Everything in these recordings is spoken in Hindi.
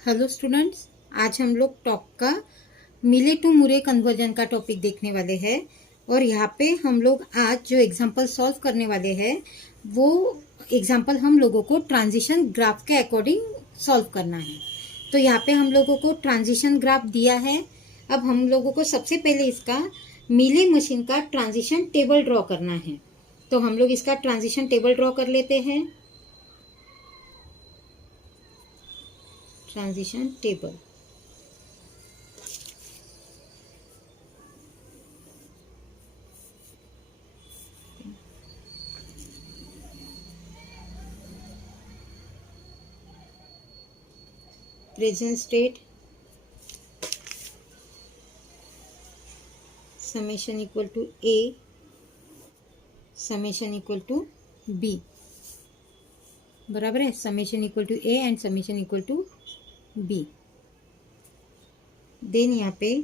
हेलो स्टूडेंट्स, आज हम लोग टॉप का मिले टू मुरे कन्वर्जन का टॉपिक देखने वाले हैं। और यहाँ पे हम लोग आज जो एग्जांपल सॉल्व करने वाले हैं वो एग्जांपल हम लोगों को ट्रांजिशन ग्राफ के अकॉर्डिंग सॉल्व करना है। तो यहाँ पे हम लोगों को ट्रांजिशन ग्राफ दिया है। अब हम लोगों को सबसे पहले इसका मिले मशीन का ट्रांजिशन टेबल ड्रॉ करना है। तो हम लोग इसका ट्रांजिशन टेबल ड्रॉ कर लेते हैं। Transition table, present state, summation equal to A, summation equal to B, बराबर है। Summation equal to A and summation equal to B. Then यहाँ पे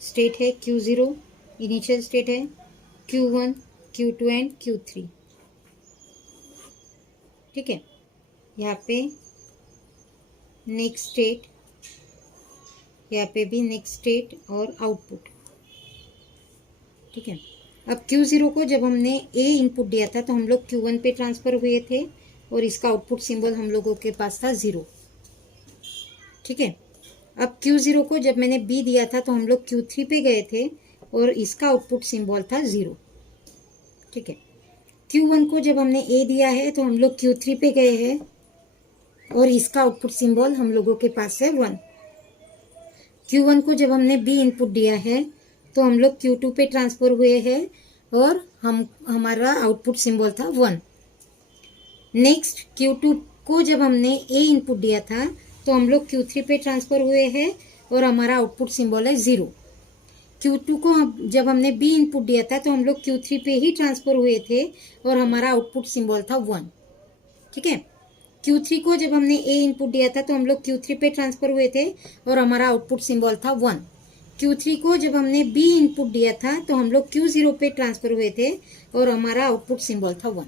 स्टेट है Q0, इनिशियल स्टेट है Q1, Q2 एंड Q3। ठीक है, यहाँ पे नेक्स्ट स्टेट, यहाँ पे भी नेक्स्ट स्टेट और आउटपुट। ठीक है, अब Q0 को जब हमने A इनपुट दिया था तो हम लोग Q1 पे ट्रांसफर हुए थे और इसका आउटपुट सिंबल हम लोगों के पास था 0। ठीक है, अब Q0 को जब मैंने B दिया था तो हम लोग Q3 पे गए थे और इसका आउटपुट सिंबल था 0। ठीक है, Q1 को जब हमने A दिया है तो हम लोग Q3 पे गए हैं और इसका आउटपुट सिंबल हम लोगों के पास है 1। Q1 को जब हमने B इनपुट दिया है तो हम लोग Q2 पे ट्रांसफर हुए हैं और हमारा आउटपुट सिंबल था 1। नेक्स्ट Q2 को जब हमने A इनपुट दिया था तो हम लोग Q3 पे ट्रांसफर हुए हैं और हमारा आउटपुट सिंबल है 0। Q2 को जब हमने B इनपुट दिया था तो हम लोग Q3 पे ही ट्रांसफर हुए थे और हमारा आउटपुट सिंबल था 1। ठीक है, Q3 को जब हमने A इनपुट दिया था तो हम लोग Q3 पे ट्रांसफर हुए थे और हमारा आउटपुट सिंबल था 1। Q3 को जब हमने B इनपुट दिया था तो हम लोग Q0 पे ट्रांसफर हुए थे और हमारा आउटपुट सिंबल था 1।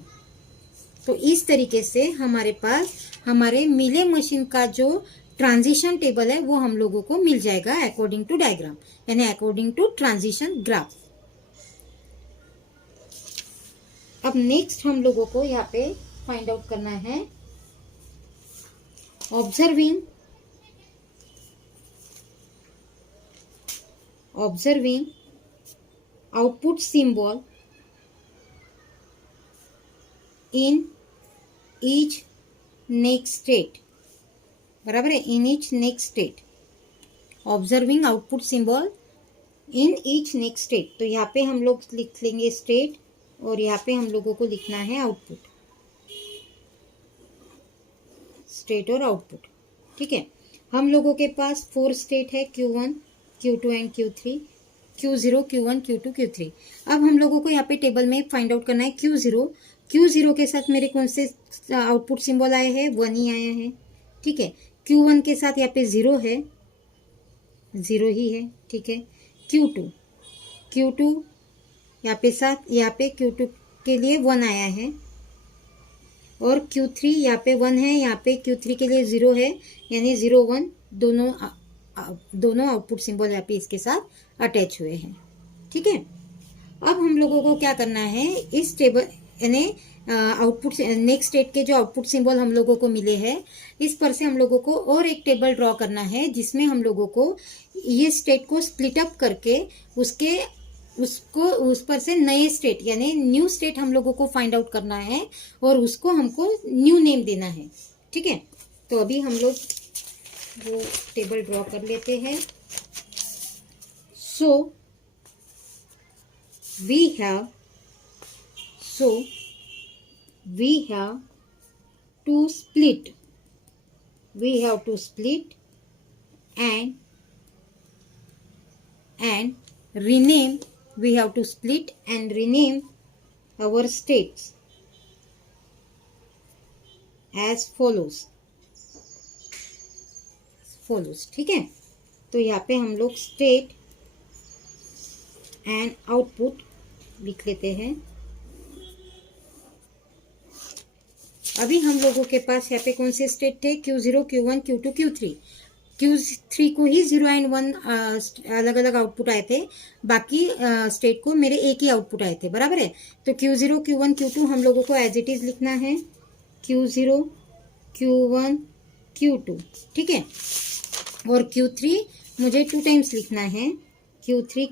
तो इस तरीके से हमारे पास हमारे मिले मशीन का जो ट्रांजिशन टेबल है वो हम लोगों को मिल जाएगा अकॉर्डिंग टू डायग्राम, यानी अकॉर्डिंग टू ट्रांजिशन ग्राफ। अब नेक्स्ट हम लोगों को यहाँ पे फाइंड आउट करना है observing output symbol in each next state. बराबर है, in each next state, observing output symbol in each next state. तो यहाँ पे हम लोग लिख लेंगे स्टेट और यहाँ पे हम लोगों को लिखना है आउटपुट, स्टेट और आउटपुट। ठीक है, हम लोगों के पास 4 स्टेट है Q1, Q2 and Q3, Q0, Q1, Q2, Q3। अब हम लोगों को यहाँ पे टेबल में फाइंड आउट करना है Q0 के साथ मेरे कौन से आउटपुट सिंबल आए हैं, 1 ही आया है। ठीक है, Q1 के साथ यहाँ पे 0 है, 0 ही है। ठीक है, Q2 यहाँ पे Q2 के लिए 1 आया है और Q3 यहाँ पे 1 है, यहाँ पे Q3 के लिए 0 है, यानी 0 1 दोनों आउटपुट सिंबल यहाँ पे इसके साथ अटैच हुए हैं। ठीक है, अब हम लोगों को क्या करना है, इस टेबल यानी आउटपुट नेक्स्ट स्टेट के जो आउटपुट सिंबल हम लोगों को मिले हैं इस पर से हम लोगों को और एक टेबल ड्रॉ करना है जिसमें हम लोगों को ये स्टेट को स्प्लिट अप करके उस पर से नए स्टेट यानी न्यू स्टेट हम लोगों को फाइंड आउट करना है और उसको हमको न्यू नेम देना है। ठीक है, तो अभी हम लोग वो टेबल ड्रॉ कर लेते हैं। सो we have to split and rename our states as follows। ठीक है, तो यहाँ पे हम लोग स्टेट एंड आउटपुट लिख लेते हैं। अभी हम लोगों के पास यहाँ पे कौन से स्टेट थे, Q0, Q1, Q2, Q3। Q3 को ही 0 एंड 1 अलग अलग आउटपुट आए थे, बाकी स्टेट को मेरे एक ही आउटपुट आए थे, बराबर है। तो Q0 Q1 Q2 हम लोगों को एज इट इज लिखना है, Q0 Q1 Q2, ठीक है। और Q3 मुझे 2 टाइम्स लिखना है, Q3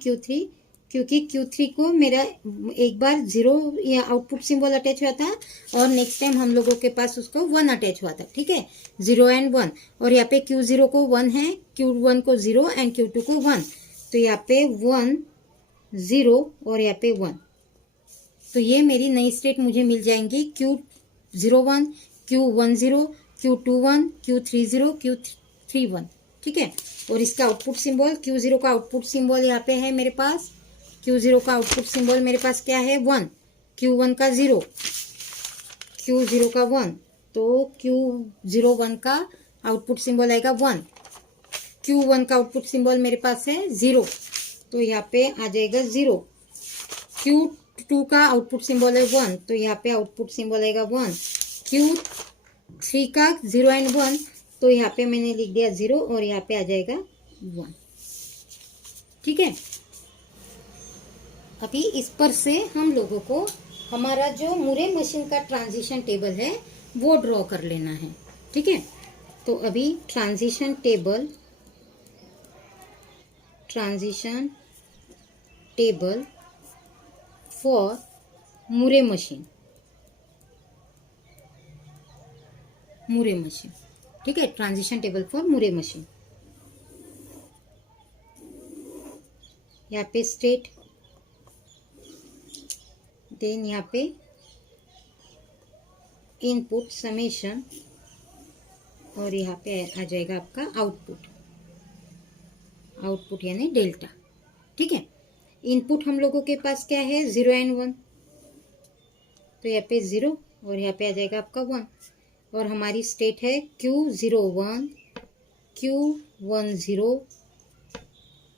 क्योंकि Q3 को मेरा एक बार 0 या आउटपुट सिंबल अटैच हुआ था और नेक्स्ट टाइम हम लोगों के पास उसको 1 अटैच हुआ था, ठीक है, 0 एंड 1। और यहाँ पे Q0 को 1 है, Q1 को 0 एंड Q2 को 1, तो यहाँ पे 1 0 और यहाँ पे 1। तो ये मेरी नई स्टेट मुझे मिल जाएंगी, Q01 Q10 Q21 Q30 Q31, ठीक है। और इसका आउटपुट सिंबल, Q0 का आउटपुट सिंबल यहाँ पे है मेरे पास, Q0 का आउटपुट सिंबल मेरे पास क्या है, 1, Q1 का 0, Q0 का 1, तो Q01 का आउटपुट सिंबल आएगा 1, Q1 का आउटपुट सिंबल मेरे पास है 0, तो यहाँ पे आ जाएगा 0। Q2 का आउटपुट सिंबल है 1, तो यहाँ पे आउटपुट सिंबल आएगा 1। Q3 का 0 एंड 1, तो यहाँ पे मैंने लिख दिया 0 और यहाँ पे आ जाएगा 1, ठीक है। अभी इस पर से हम लोगों को हमारा जो मुरे मशीन का ट्रांजिशन टेबल है वो ड्रॉ कर लेना है, ठीक है। तो अभी ट्रांजिशन टेबल फॉर मुरे मशीन, ठीक है, ट्रांजिशन टेबल फॉर मुरे मशीन। यहाँ पे स्टेट, देन यहाँ पे इनपुट समेशन और यहाँ पे आ जाएगा आपका आउटपुट यानी डेल्टा, ठीक है। इनपुट हम लोगों के पास क्या है, 0 एंड 1, तो यहाँ पे 0 और यहाँ पे आ जाएगा आपका 1। और हमारी स्टेट है Q01 Q10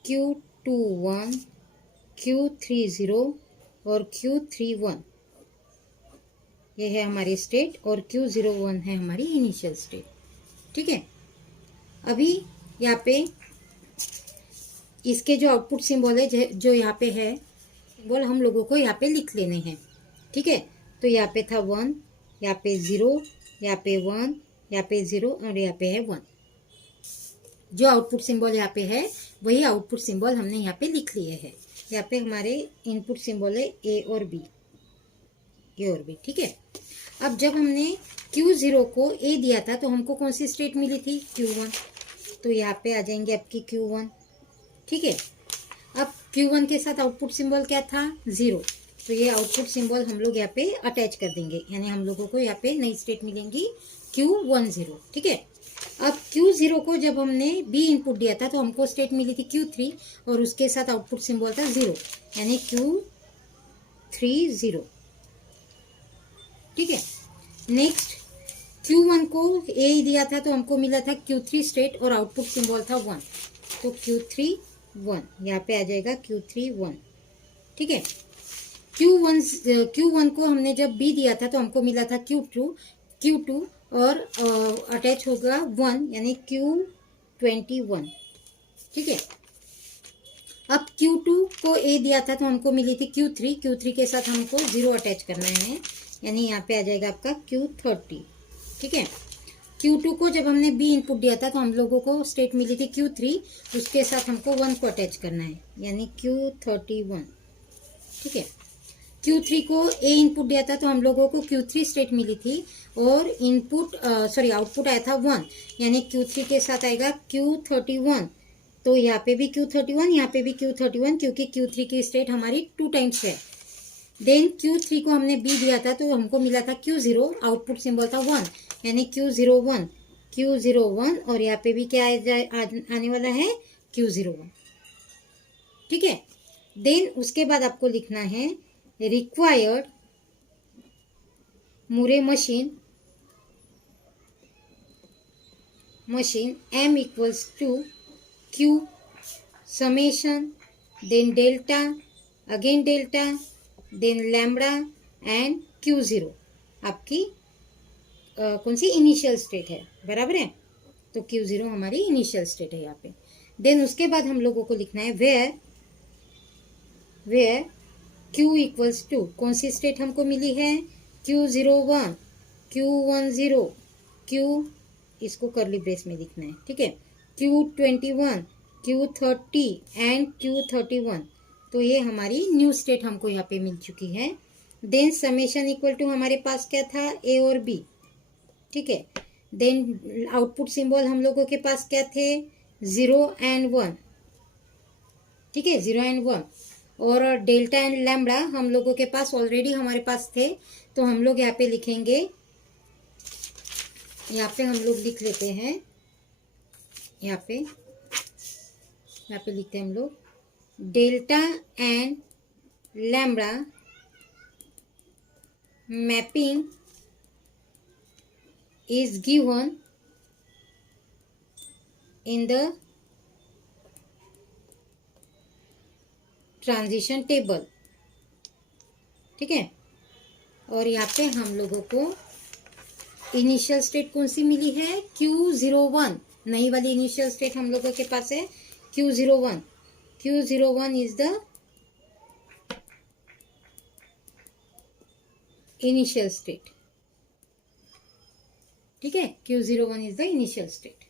Q21 Q30 और Q31, ये है हमारी स्टेट, और Q01 है हमारी इनिशियल स्टेट, ठीक है। अभी यहाँ पे इसके जो आउटपुट सिंबल है जो यहाँ पे है, सिंबल हम लोगों को यहाँ पे लिख लेने हैं, ठीक है। तो यहाँ पे था 1, यहाँ पे 0, यहाँ पे 1, यहाँ पे 0 और यहाँ पे है 1। जो आउटपुट सिंबल यहाँ पे है वही आउटपुट सिंबल हमने यहाँ पे लिख लिए है। यहाँ पे हमारे इनपुट सिंबल है ए और बी, ठीक है। अब जब हमने Q0 को ए दिया था तो हमको कौन सी स्टेट मिली थी, Q1, तो यहाँ पे आ जाएंगे आपकी Q1, ठीक है। अब Q1 के साथ आउटपुट सिंबल क्या था, 0, तो ये आउटपुट सिंबल हम लोग यहाँ पे अटैच कर देंगे, यानी हम लोगों को यहाँ पे नई स्टेट मिलेंगी Q10, ठीक है। अब Q0 को जब हमने B इनपुट दिया था तो हमको स्टेट मिली थी Q3 और उसके साथ आउटपुट सिंबल था 0, यानी Q30, ठीक है। नेक्स्ट Q1 को A दिया था तो हमको मिला था Q3 स्टेट और आउटपुट सिंबल था 1, तो Q31 यहाँ पे आ जाएगा Q31, ठीक है। Q1 को हमने जब B दिया था तो हमको मिला था Q2 और अटैच होगा 1, यानी Q21, ठीक है। अब Q2 को A दिया था तो हमको मिली थी Q3 के साथ हमको 0 अटैच करना है, यानी यहाँ पे आ जाएगा आपका Q30, ठीक है। Q2 को जब हमने B इनपुट दिया था तो हम लोगों को स्टेट मिली थी Q3, उसके साथ हमको 1 को अटैच करना है, यानी Q31, ठीक है। Q3 को A इनपुट दिया था तो हम लोगों को Q3 स्टेट मिली थी और आउटपुट आया था 1, यानी Q3 के साथ आएगा Q31, तो यहाँ पे भी Q31, यहाँ पे भी Q31, क्योंकि Q3 की स्टेट हमारी 2 टाइम्स है। देन Q3 को हमने B दिया था तो हमको मिला था Q0, आउटपुट सिंबल था 1, यानी Q01 और यहाँ पे भी क्या आने वाला है, Q01, ठीक है। देन उसके बाद आपको लिखना है रिक्वायर्ड मुरे machine M equals to Q summation, then delta, again delta, then lambda and Q0 आपकी कौन सी इनिशियल स्टेट है, बराबर है। तो Q0 हमारी इनिशियल स्टेट है यहाँ पे। देन उसके बाद हम लोगों को लिखना है वेयर Q इक्वल्स टू, कौन सी स्टेट हमको मिली है, Q01, Q10, Q, इसको करली ब्रेस में लिखना है, ठीक है, Q21, Q30 एंड Q31। तो ये हमारी न्यू स्टेट हमको यहाँ पे मिल चुकी है। देन समेशन इक्वल टू हमारे पास क्या था, A और B, ठीक है। देन आउटपुट सिंबल हम लोगों के पास क्या थे, 0 एंड 1, ठीक है, 0 एंड 1। और डेल्टा एंड लैम्बडा हम लोगों के पास ऑलरेडी हमारे पास थे, तो हम लोग यहाँ पे लिखेंगे, यहाँ पे हम लोग लिख लेते हैं, यहाँ पे लिखते हैं हम लोग, delta and lambda mapping is given in the transition table, ठीक है। और यहाँ पे हम लोगों को इनिशियल स्टेट कौन सी मिली है, Q01, नई वाली इनिशियल स्टेट हम लोगों के पास है Q01। Q01 is the initial state, ठीक है, Q01 is the initial state.